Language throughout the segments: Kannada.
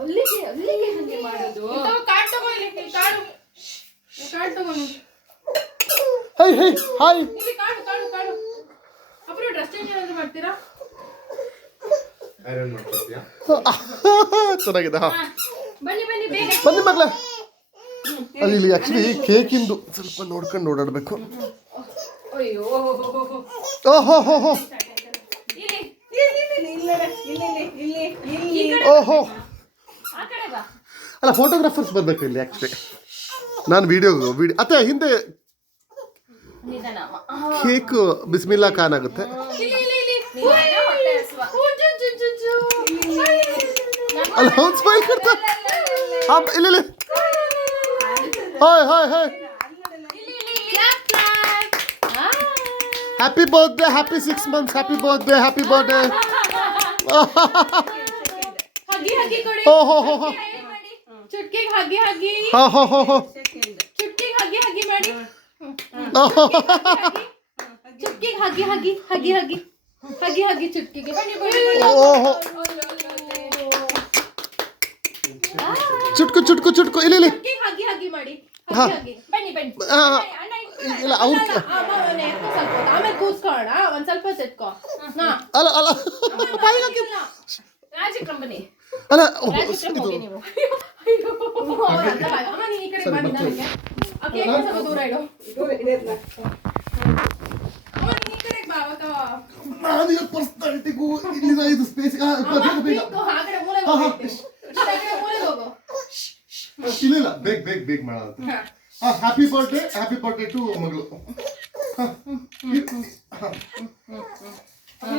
ಅಲ್ಲಿಗೆ ಹಂಗೆ ಮಾಡೋದು. ಕಾರ್ಡ್ ತಗೊಳ್ಳಿ, ಕಾರ್ಡ್ ತಗೊಳ್ಳಿ. Hi hi hi. ಇಲ್ಲಿ ಕಾರ್ಡು. ಅப்புறம் ಡ್ರೆಸ್ ಚೇಂಜ್ ಏನಾದ್ರು ಮಾಡ್ತೀರಾ? ಐರನ್ ಮಾಡ್ತೀಯಾ? ಚೆನ್ನಾಗಿದೆ. ಬನ್ನಿ ಬೇಗ ಬನ್ನಿ ಮಗ್ಲ. ಅಲ್ಲಿ ಇಲ್ಲಿ ಆಕ್ಚುಲಿ ಕೇಕಿಂದು ಸ್ವಲ್ಪ ನೋಡ್ಕೊಂಡು ಓಡಾಡಬೇಕು. ಅಯ್ಯೋ ಓಹೋ ಹೋ ಹೋ. ಓಹೋ ಅಲ್ಲ, ಫೋಟೋಗ್ರಾಫರ್ಸ್ ಬರ್ಬೇಕು ಇಲ್ಲಿ ಆಕ್ಚುಲಿ. ನಾನು ವಿಡಿಯೋ ಅತ್ತೆ ಹಿಂದೆ ಕೇಕ್ ಬಿಸ್ಮಿಲ್ಲಾ ಖಾನ್ ಆಗುತ್ತೆ. ಅಲ್ಲ ಒಂದು ಸ್ಮೈಲ್ ಕೊಡ್ತಾ. ಇಲ್ಲಿ hi hi hi. Happy birthday, happy 6 months, happy birthday, happy birthday. ಹೋ ಹೋ ಹೋ ಹೋ. ಚುಟ್ಕಿಗೆ ಹಗ್ಗಿ ಹೋ ಹೋ ಹೋ ಹೋ. ಚುಟ್ಕಿಗೆ ಹಗ್ಗಿ ಮಾಡಿ. ಚುಟ್ಕಿಗೆ ಹಗ್ಗಿ ಚುಟ್ಕಿಗೆ. ಬನ್ನಿ ಓಹೋ. ಚುಟ್ಕು ಇಲ್ಲಿ ಹಗ್ಗಿ ಮಾಡಿ. ಬನ್ನಿ ಇಲ್ಲ ಅವ್ರ ಆಮೇಲೆ ಕೂರ್ಸ್ಕೊಳ್ಳೋಣ. ಒಂದ್ ಸ್ವಲ್ಪ ಎತ್ಕೋ. ಅಲ್ಲ ಮ್ಯಾಜಿಕ್ ಕಂಪನಿ ಅಲ್ಲ ನೀವು. ಅಮ್ಮ ನೀನ್ ಈ ಕಡೆ ಬನ್ನಿ. ನನಗೆ ಸ್ವಲ್ಪ ದೂರ ಇಡು. ಅಮ್ಮ ನೀನ್ ಈ ಕಡೆಗೆ ಬಾ. ನಾನು ಪರ್ಸನಾಲಿಟಿಗೂ ಇಲ್ಲಿನ ಇದು ಸ್ಪೇಸ್ ಆ ಕಡೆ ಮೂಲೆಗೆ ಹೋಗು. ಇಲ್ಲ ಬೇಗ ಮಾಡೋದು. ಹ್ಯಾಪಿ ಬರ್ತ್ಡೇ ಟು ಮಗಳು.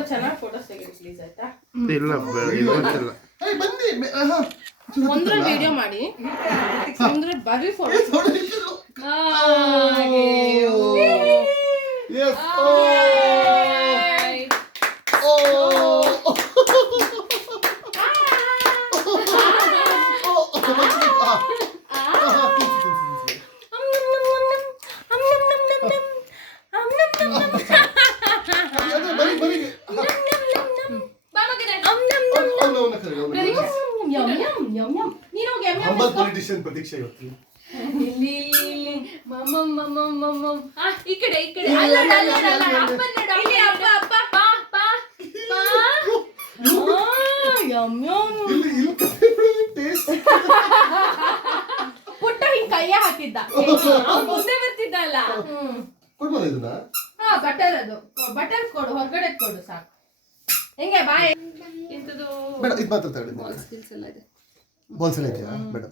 ಚೆನ್ನಾಗಿ ಫೋಟೋಸ್ ತೆಗೀರಿ ಪ್ಲೀಸ್, ಆಯ್ತಾ? ಇಲ್ಲ ಬನ್ನಿ ಒಂದ್ರಲ್ಲಿ ವಿಡಿಯೋ ಮಾಡಿ, ಒಂದ್ರಲ್ಲಿ ಬರೀ ಫೋಟೋಸ್. ಪ್ರತೀಕ್ಷೆ ಇವತ್ತು ಈ ಕಡೆ ಪುಟ್ಟ ಹಿಂಗ್ ಕೈಯ ಹಾಕಿದ್ದ, ಮುಂದೆ ಬರ್ತಿದ್ದ ಅಲ್ಲ. ಕೊಡ್ಬೋದು ಇದನ್ನ. ಬಟರ್, ಅದು ಬಟರ್ ಕೊಡು, ಹೊರಗಡೆ ಕೊಡು ಸಾಕು. ಹೆಂಗೆ ಬಾಯ್ ಇಂತದು ಬೇಡ, ಇದು ಮಾತ್ರ ತಗೊಳ್ಳಿ. ಸ್ಕಿಲ್ಸ್ ಎಲ್ಲ ಇದೆ. ಬಾಲ್ಸ್ ಎಲ್ಲ ಇದೆಯಾ? ಬೇಡ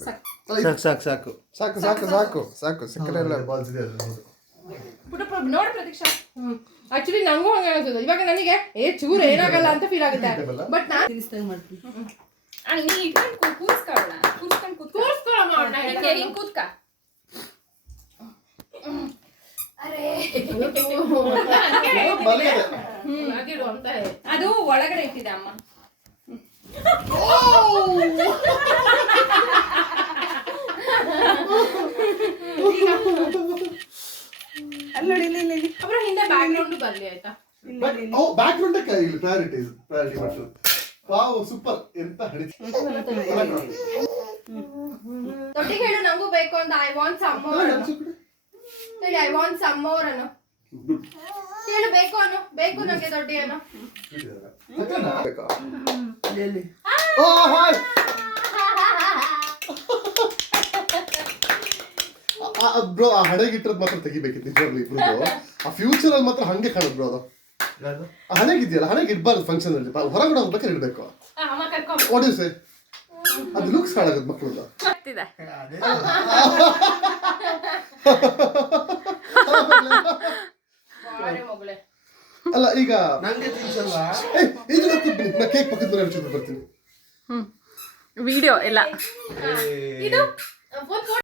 ಸಾಕು ಸಕ್ಕರೆ ಎಲ್ಲ ಬಾಲ್ಸ್ ಇದೆ. ಪುಟ್ಟ ನೋಡಿ ಪ್ರತೀಕ್ಷಾ. ಆಕ್ಚುಲಿ ನಂಗೂ ಹಂಗೆ ಅನ್ಸುದು. ಇವಾಗ ನನಗೆ ಚೂರು ಏನಾಗಲ್ಲ ಅಂತ ಫೀಲ್ ಆಗುತ್ತೆ. ಬಟ್ ನಾನು ಅದು ಒಳಗಡೆ ಇಟ್ಟಿದೆ ಅಮ್ಮ. ಅப்புறம் ಹಿಂದೆ ಬ್ಯಾಕ್ ಗ್ರೌಂಡ್ ಬರ್ಲಿ, ಆಯ್ತಾ? ಬ್ಯಾಕ್ ಗ್ರೌಂಡ್ ಕ್ಲಾರಿಟಿ ಮಾಡ್ತಾರೆ. Wow super. ಎಂತ ದೊಡ್ಡಿಗೆ ಹೇಳು ನಂಗೂ ಬೇಕು ಅಂತ. ಐ ವಾಂಟ್ ಸಮ್ ಮೋರ್ ಹೇಳಿ. ಐ ವಾಂಟ್ ಸಮ್ ಮೋರ್ ಅನ್ನು ಹೇಳು. ಬೇಕು ಅನ್ನು, ಬೇಕು ನಂಗೆ ದೊಡ್ಡಿ ಅನ್ನು. ಬ್ರೋ ಆ ಹಣೆಗೆ ಇಟ್ಟದ್ ಮಾತ್ರ ತೆಗಿಬೇಕಿತ್ತು ನಿಜವಾಗ್ಲೂ ಇಬ್ರದ್ದು. ಆ ಫ್ಯೂಚರ್ ಅಲ್ಲಿ ಮಾತ್ರ ಹಂಗೆ ಕಾಣುದು ಬ್ರೋ. ಅದು ಆ ಹಣೆಗೆ ಇದೆಯಲ್ಲ, ಹಣೆಗೆ ಇಡ್ಬಾರ್ದು ಫಂಕ್ಷನ್ ಅಲ್ಲಿ. ಹೊರಗಡೆ ಹೋಗ್ಬೇಕಾದ್ರೆ ಇಡ್ಬೇಕು. What you say? ಅದು ಲುಕ್ಸ್ ಕಾಣಾಗದು ಮಕ್ಕಳದ್ದು. ಅಲ್ಲ ಈಗ ಇದು ನಾ ಕೇಕ್ ಪಕ್ಕದ ಮನೆ ಬರ್ತೀನಿ. ವಿಡಿಯೋ ಎಲ್ಲ ಇದು